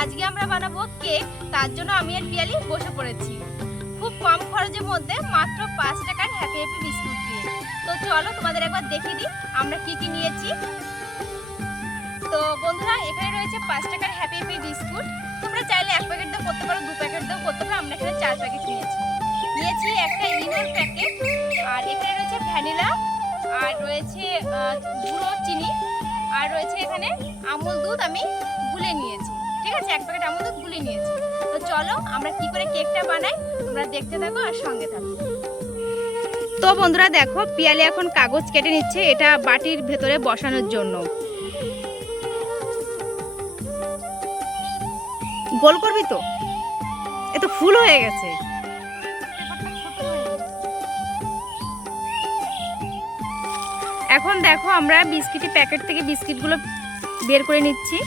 আজকে আমরা বানাবো কেক। তার জন্য আমি আর পিয়ালি বসে পড়েছি খুব কম খরচের মধ্যে, মাত্র 5 টাকার হ্যাপি হ্যাপি বিস্কুট দিয়ে। তো চলো তোমাদের একবার দেখিয়ে দিই আমরা কি কি নিয়েছি। তো বন্ধুরা, এখানে রয়েছে 5 টাকার হ্যাপি হ্যাপি বিস্কুট। তোমরা চাইলে 1 প্যাকেট দিয়েও করতে পারো, 2 প্যাকেট দিয়েও করতে পারো। আমরা এখানে 4 প্যাকেট নিয়েছি একটা ইনোর প্যাকেট, আর এখানে রয়েছে ভ্যানিলা, আর রয়েছে গুঁড়ো চিনি, আর রয়েছে এখানে আমুল দুধ আমি গুলে নিয়েছি। ঠিক আছে, 1 প্যাকেট আমুল দুধ গুলে নিয়েছি। তো চলো আমরা কি করে কেকটা বানাই তোমরা দেখতে থাকো আর সঙ্গে থাকো। তো বন্ধুরা দেখো, পিয়ালি এখন কাগজ কেটে নিচ্ছে, এটা বাটির ভেতরে বসানোর জন্য। গোল করবি তো, এ তো ফুল হয়ে গেছে। এখন দেখো আমরা বিস্কিটের প্যাকেট থেকে বিস্কিটগুলো বের করে নিচ্ছি।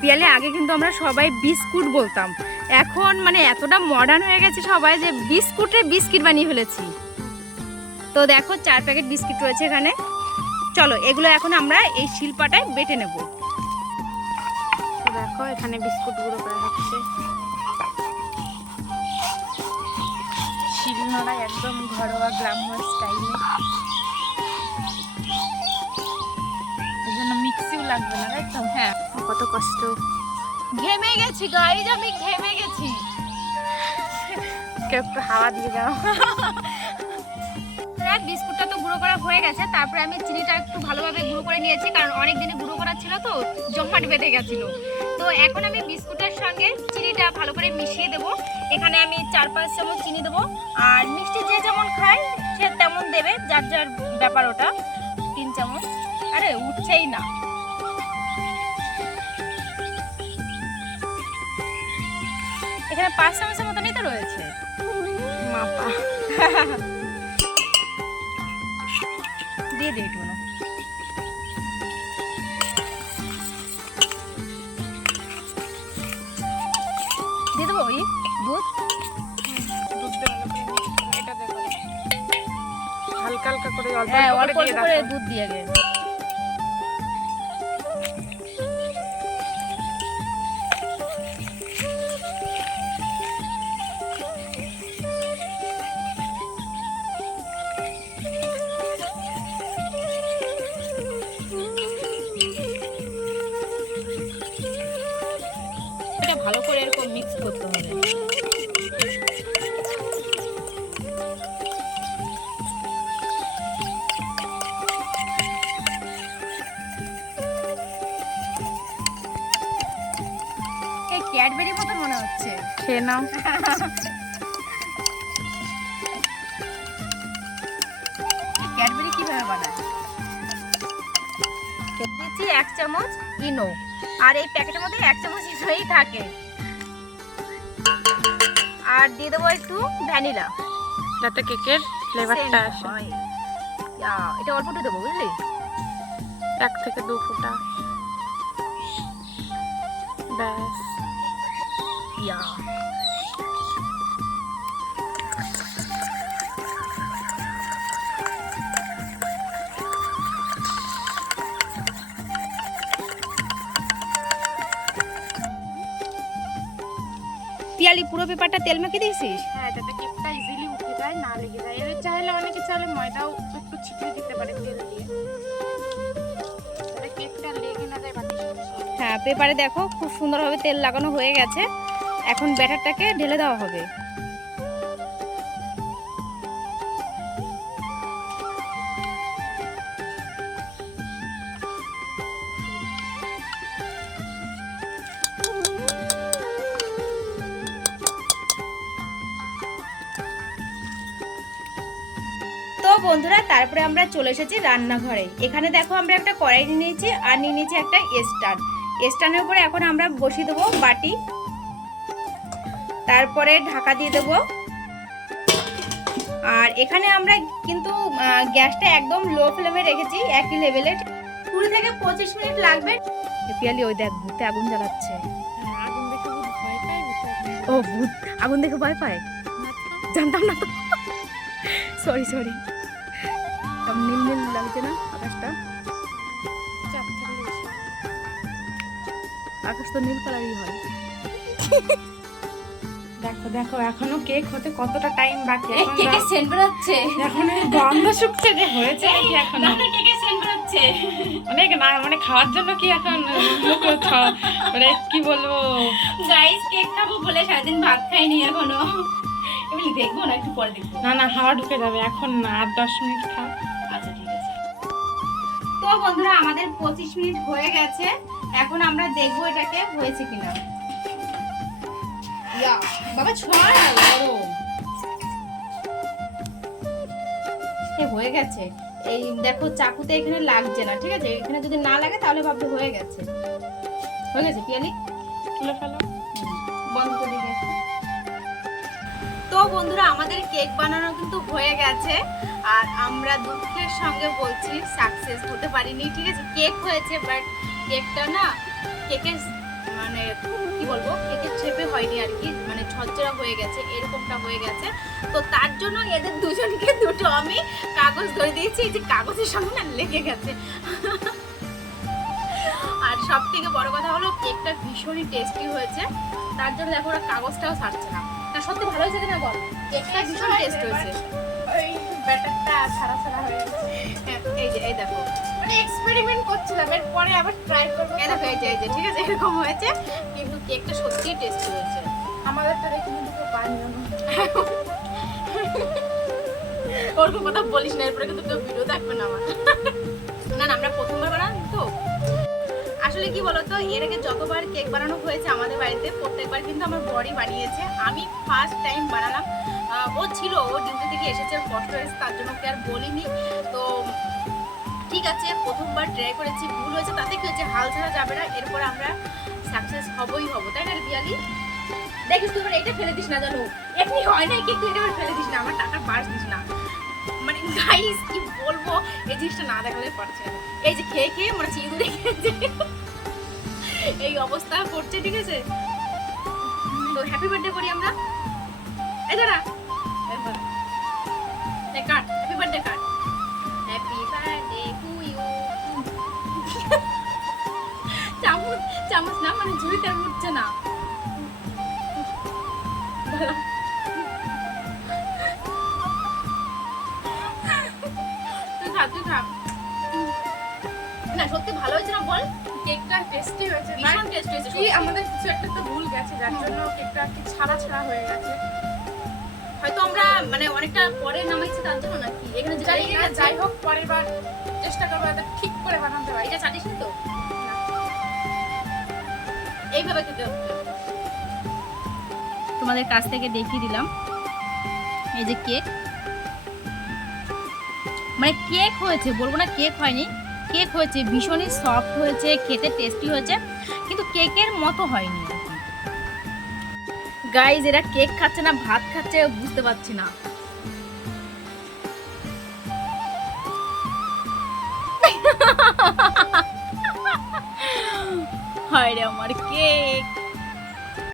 পিয়ালে আগে কিন্তু আমরা সবাই বিস্কুট বলতাম, এখন মানে এতটা মডার্ন হয়ে গেছে সবাই যে বিস্কিট বানিয়ে ফেলেছি। তো দেখো 4 প্যাকেট বিস্কিট রয়েছে এখানে। চলো এগুলো এখন আমরা এই শিলপাটায় বেটে নেব। দেখো এখানে বিস্কুট গুঁড়ো করা হচ্ছে, শিলনোড়া একদম ঘরোয়া গ্রাম্য স্টাইলে। এই জন্য মিক্সিও লাগবে না, তাই তো? হ্যাঁ, কত কষ্ট। ঘেমে গেছি গাইজ, আমি ঘেমে গেছি। কেউ একটু হাওয়া দিয়ে যাও। বিস্কুটটা তো গুঁড়ো করা হয়ে গেছে, তারপরে আমি চিনিটা একটু ভালোভাবে গুঁড়ো করে নিয়েছি, কারণ অনেক দিনে গুঁড়ো করা ছিল তো জমাট বেঁধে গেছিল। তো এখন আমি বিস্কুটের সঙ্গে চিনিটা ভালো করে মিশিয়ে দেবো। এখানে আমি 4-5 চামচ চিনি দেবো, আর মিষ্টি যে যেমন খায় সে তেমন দেবে, যার যার ব্যাপার ওটা। 3 চামচ, আরে উঠছেই না। এখানে 5 চামচের মতনই তো রয়েছে মাপা। দিয়ে দে একটু, দিয়ে দেবো ওই দুধ। এটা দেখো হালকা হালকা করে অল্প অল্প অল্প করে দুধ দিয়ে গে। ভালো করে এরকম মিক্স করতে হবে। এই ক্যাডবেরি মতো মনে হচ্ছে, খেয়ে নাও। ক্যাডবেরি কিভাবে বানায়? দিচ্ছি 1 চামচ ইনো, আর এই প্যাকেটের মধ্যে 1 চামচ ইনোই থাকে। আর দিয়ে দেবো একটু ভ্যানিলা, যাতে কেকের ফ্লেভারটা আসে। এটা অল্প একটু দেবো, বুঝলি? 1 থেকে 2 ফোঁটা ব্যাস। পিয়ালি পুরো পেপারটা তেল মেখে দিয়েছিস? হ্যাঁ, যাতে কেকটা ইজিলি উঠে যায়, না লেগে যায়। এর চাইলে অনেকে চাইলে ময়দাও একটু ছিটিয়ে দিতে পারে তেল দিয়ে, যাতে কেকটা লেগে না যায় বাটির সাথে। হ্যাঁ, পেপারে দেখো খুব সুন্দরভাবে তেল লাগানো হয়ে গেছে। এখন ব্যাটারটাকে ঢেলে দেওয়া হবে। তো বন্ধুরা, তারপরে আমরা চলে এসেছি রান্নাঘরে। এখানে দেখো আমরা একটা কড়াই নিয়ে নিয়েছি, আর নিয়ে নিয়েছি একটা স্ট্যান্ডের উপরে এখন আমরা বসিয়ে দেবো বাটি। তারপরে ঢাকা দিয়ে দেবো। আর এখানে আমরা কিন্তু গ্যাসটা একদম লো ফ্লেমে রেখেছি, একই লেভেলে। 20 থেকে 25 মিনিট লাগবে। পিয়ালি ওই দেখ ভূতে আগুন জ্বালাচ্ছে। আগুন দেখে ভূত ভয় পায়। ও ভূত আগুন দেখে ভয় পায়, জানতাম না তো। সরি নীল নীল লাগছে না আকাশটা। আকাশ তো নীল কালারই হয়। দেখো দেখো এখনো কেক হতে কতটা টাইম বাকি। এই কেকের সেন্ট বেরোচ্ছে। এখন এই গন্ধ শুকছে যে হয়েছে নাকি এখনো? না কেকের সেন্ট বেরোচ্ছে। অনেক না মানে খাওয়ার জন্য কি এখন মানে কি বলবো গাইস কেক খাবো বলে সারাদিন ভাত খাইনি এখনো। এমনি দেখবো না, একটু পরে দেখবো। না না হাওয়া ঢুকে যাবে এখন না, আর 10 মিনিট খাও। আচ্ছা ঠিক আছে। তো বন্ধুরা আমাদের 25 মিনিট হয়ে গেছে, এখন আমরা দেখবো এটাকে হয়েছে কিনা। ইয়া বাবা ছড়া গরম। হয়ে গেছে। এই দেখো চাকুতে এখানে লাগছে না, ঠিক আছে? এখানে যদি না লাগে তাহলে ভাববে হয়ে গেছে। হয়ে গেছে পিয়ালি, তুলে ফেলো। বন্ধ করে দিয়ে। তো বন্ধুরা আমাদের কেক বানানো কিন্তু হয়ে গেছে, আর আমরা দুঃখের সঙ্গে বলছি সাকসেস হতে পারিনি, ঠিক আছে? কেক হয়েছে বাট কেকটা না কেকের মানে কি বলবো কেকের শেপে হয়নি আর কি, মানে ঝরঝরা হয়ে গেছে, এরকমটা হয়ে গেছে। তো তার জন্য এদের দুজনকে দুটো আমি কাগজ ধরে দিয়েছি, এই যে কাগজের সঙ্গে না লেগে গেছে। আর সব থেকে বড় কথা হলো কেকটা ভীষণই টেস্টি হয়েছে, তার জন্য দেখো ওরা কাগজটাও ছাড়ছে না। না সত্যি ভালো হয়েছে কিনা বল? কেকটা ভীষণ টেস্ট হয়েছে। ওই ব্যাটারটা ছাড়া ছাড়া হয়ে গেছে। এই যে এই দেখো, মানে এক্সপেরিমেন্ট করছিলাম, এরপরে আবার ট্রাই করব। এই দেখো এই যে ঠিক আছে এরকম হয়েছে, কিন্তু কেকটা সত্যিই টেস্টি হয়েছে। আমাদেরটা দেখে কিন্তু কেউ বানিও না। ওরকম কথা বলিস না, এরপরে কিন্তু কেউ ভিডিও দেখবে না আমার। না না আমরা প্রথমবার বানালাম তো। আসলে কি বলতো, এর আগে যতবার কেক বানানো হয়েছে আমাদের বাড়িতে প্রত্যেকবার কিন্তু আমার বড়ি বানিয়েছে, আমি ফার্স্ট টাইম বানালাম। ও ছিল, ও ডিউটি থেকে এসেছে, কষ্ট হয়েছে, তার জন্য ওকে আর বলিনি। তো ঠিক আছে প্রথমবার ট্রাই করেছি, ভুল হয়েছে, তাতে কি হয়েছে, হাল ছাড়া যাবে না, এরপরে আমরা সাকসেস হবই হবো, তাই না রে পিয়ালি? দেখিস তুই এটা ফেলে দিস না, জানো এমনি হয় না কেক, তুই এটা ফেলে দিস না, আমার টাকার পার্স দিস না। মানে গাইস কি বলবো, এই জিনিসটা না দেখালে পারছে না। এই যে খেয়ে খেয়ে মানে চিঁদুরে খেয়েছে, এই অবস্থা করছে, ঠিক আছে? তো হ্যাপি বার্থডে করি আমরা। এই দাঁড়া, cut happy birthday cut. Happy birthday to you. চামচ চামচ না, মানে ঝুড়িতে উঠছে না। তুই খা। না সত্যি ভালো হয়েছে না বল? কেকটা টেস্টি হয়েছে, ভীষণ টেস্ট হয়েছে কি আমাদের কিছু একটা তো ভুল গেছে, যার জন্য কেকটা একটু ছাড়া ছাড়া হয়ে গেছে। হয়তো আমরা মানে অনেকটা পরে নামাইছি তার জন্য নাকি, এখানে যেটা জানি লেগে না, গেছে। যাই হোক পরের বার চেষ্টা করবো যাতে ঠিক করে বানাতে পারি। এটা চাটিস তো এইভাবে খেতে হবে। তোমাদের কাছ থেকে দেখিয়ে দিলাম এই যে কেক, মানে কেক হয়েছে, বলবো না কেক হয়নি, কেক হয়েছে, ভীষণই সফট হয়েছে, খেতে টেস্টি হয়েছে, কিন্তু কেকের মতো হয়নি। গাইজ এরা কেক খাচ্ছে না ভাত খাচ্ছে বুঝতে পারছি না। হায় রে আমার কেক।